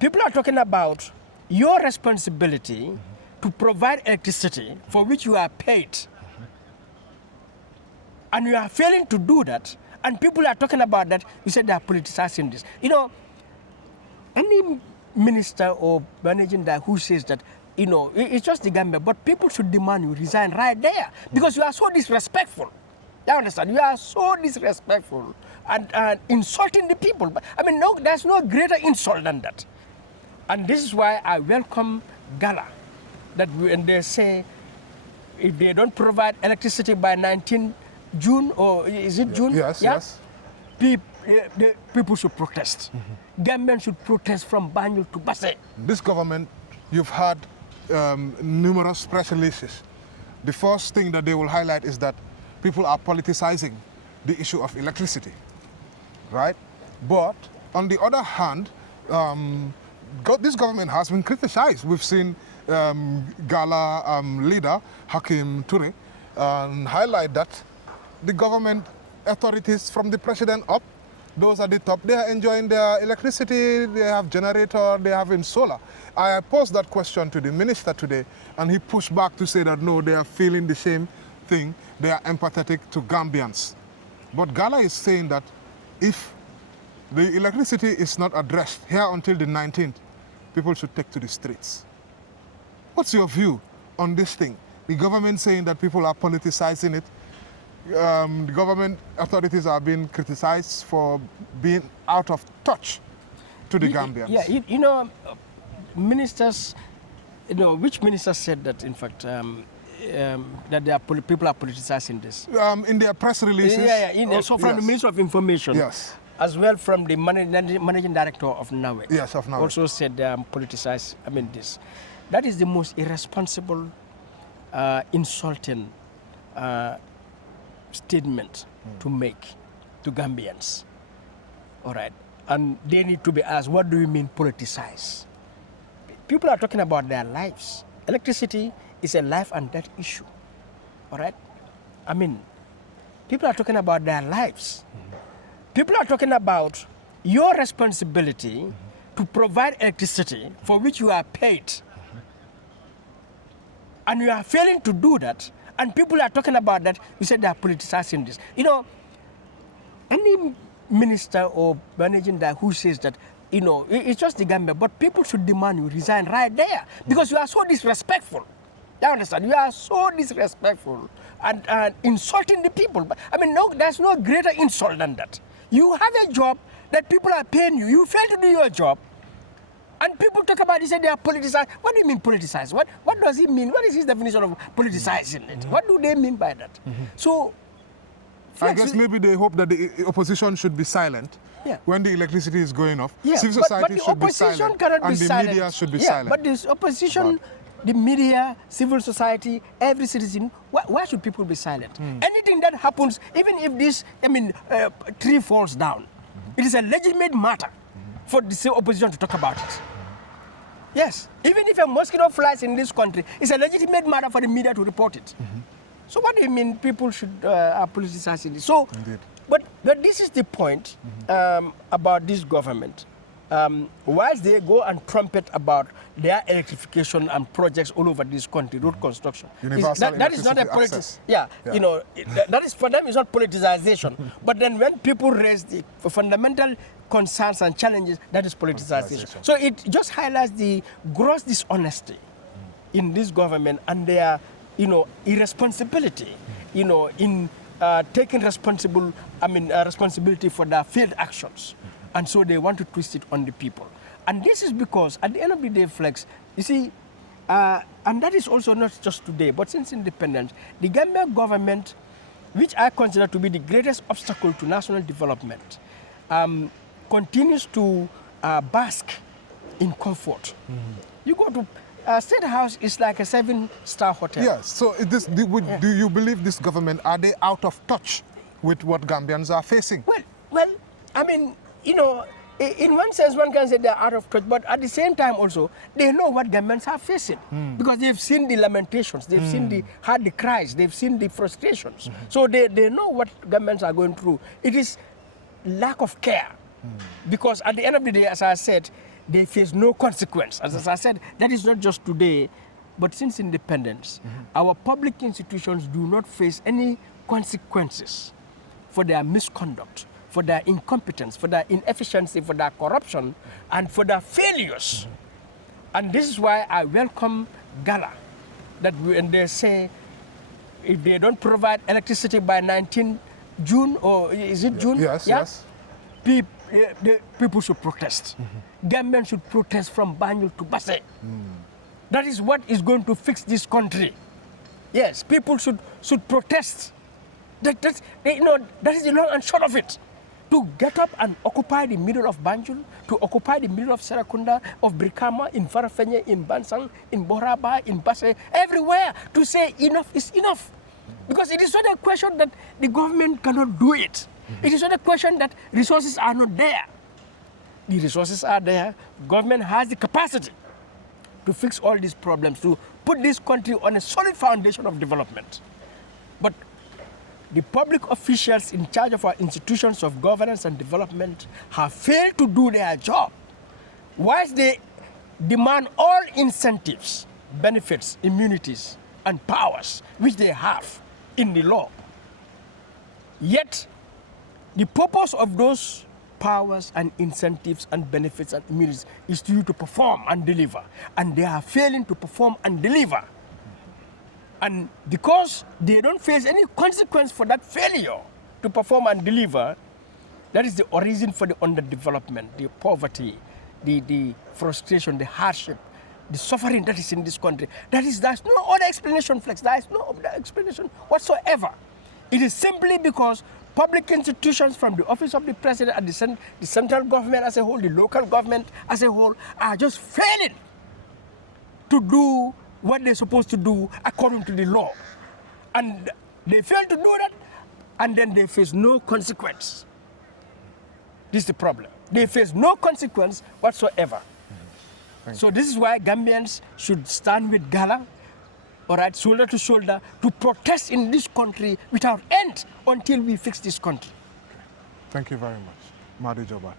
People are talking about your responsibility to provide electricity for which you are paid. And you are failing to do that, and people are talking about that. You said they are politicizing this. You know, any minister or managing director who says that, you know, it's just the Gambia, but people should demand you resign right there because you are so disrespectful. You understand? You are so disrespectful and insulting the people. But I mean, no, there's no greater insult than that. And this is why I welcome Gala, that when they say if they don't provide electricity by 19 June, or is it June? Yes, yeah? yes. People should protest. Gambians should protest from Banjul to Basse. This government, you've had numerous press releases. The first thing that they will highlight is that people are politicizing the issue of electricity, right? But on the other hand, this government has been criticized. We've seen Gala leader Hakim Toure highlight that the government authorities from the president up, those at the top, they are enjoying their electricity, they have generator, they have in solar. I posed that question to the minister today, and he pushed back to say that no, they are feeling the same thing, they are empathetic to Gambians. But Gala is saying that if the electricity is not addressed here until the 19th, people should take to the streets. What's your view on this thing? The government saying that people are politicizing it. The government authorities are being criticized for being out of touch to the Gambians. Yeah, you know, ministers, you know, which minister said that, in fact, that people are politicizing this? In their press releases. So from the Minister of Information. Yes. As well from the managing director of NAWEC. Yes, of NAWEC. Also said politicized, this. That is the most irresponsible, insulting statement to make to Gambians. All right. And they need to be asked, what do you mean politicize? People are talking about their lives. Electricity is a life and death issue. All right. People are talking about their lives. People are talking about your responsibility to provide electricity for which you are paid. And you are failing to do that, and people are talking about that. You said they are politicizing this. You know, any minister or managing director who says that, you know, it's just the Gambia, but people should demand you resign right there because you are so disrespectful. You understand? You are so disrespectful and insulting the people. But no, there's no greater insult than that. You have a job that people are paying you. You fail to do your job. And people talk about this and they are politicized. What do you mean politicized? What does it mean? What is his definition of politicizing it? What do they mean by that? So, I guess maybe they hope that the opposition should be silent when the electricity is going off. Yeah, Civil society should be silent, and the media should be silent. But this opposition, the media, civil society, every citizen, why should people be silent? Anything that happens, even if this, tree falls down, it is a legitimate matter for the opposition to talk about it. Yes, even if a mosquito flies in this country, it's a legitimate matter for the media to report it. So what do you mean people should are politicizing this? So, but this is the point about this government. Whilst they go and trumpet about their electrification and projects all over this country, road construction, that is not a politics. You know, that is for them. It's not politicization. But then when people raise the fundamental concerns and challenges, that is politicization. So it just highlights the gross dishonesty in this government and their, irresponsibility, in taking responsibility for their failed actions. And so they want to twist it on the people. And this is because, at the end of the day, Flex, you see, and that is also not just today, but since independence, the Gambian government, which I consider to be the greatest obstacle to national development, continues to bask in comfort. You go to State House, is like a 7-star hotel. Yes, so do you believe this government, are they out of touch with what Gambians are facing? Well, in one sense, one can say they're out of touch, but at the same time also, they know what Gambians are facing. Because they've seen the lamentations, they've seen the cries, they've seen the frustrations. So they know what Gambians are going through. It is lack of care. Because at the end of the day, as I said, they face no consequence. As I said, that is not just today, but since independence, our public institutions do not face any consequences for their misconduct, for their incompetence, for their inefficiency, for their corruption, and for their failures. And this is why I welcome Gala, that when they say if they don't provide electricity by 19 June, or is it June? Yes, yeah? yes. People should protest. Gambians should protest from Banjul to Basse. That is what is going to fix this country. Yes, people should protest. That is the long and short of it. To get up and occupy the middle of Banjul, to occupy the middle of Serakunda, of Brikama, in Farafenye, in Bansang, in Boraba, in Basse, everywhere, to say enough is enough. Because it is not a question that the government cannot do it. It is not a question that resources are not there. The resources are there. Government has the capacity to fix all these problems, to put this country on a solid foundation of development. But the public officials in charge of our institutions of governance and development have failed to do their job. Whilst they demand all incentives, benefits, immunities, and powers which they have in the law, yet the purpose of those powers and incentives and benefits and immunities is to you to perform and deliver. And they are failing to perform and deliver. And because they don't face any consequence for that failure to perform and deliver, that is the origin for the underdevelopment, the poverty, the frustration, the hardship, the suffering that is in this country. There's no other explanation, Flex. There is no other explanation whatsoever. It is simply because public institutions, from the office of the president and the central government as a whole, the local government as a whole, are just failing to do what they're supposed to do according to the law. And they fail to do that, and then they face no consequence. This is the problem. They face no consequence whatsoever. So this is why Gambians should stand with Gala, all right, shoulder to shoulder, to protest in this country without end until we fix this country. Thank you very much, Madi Jobarteh.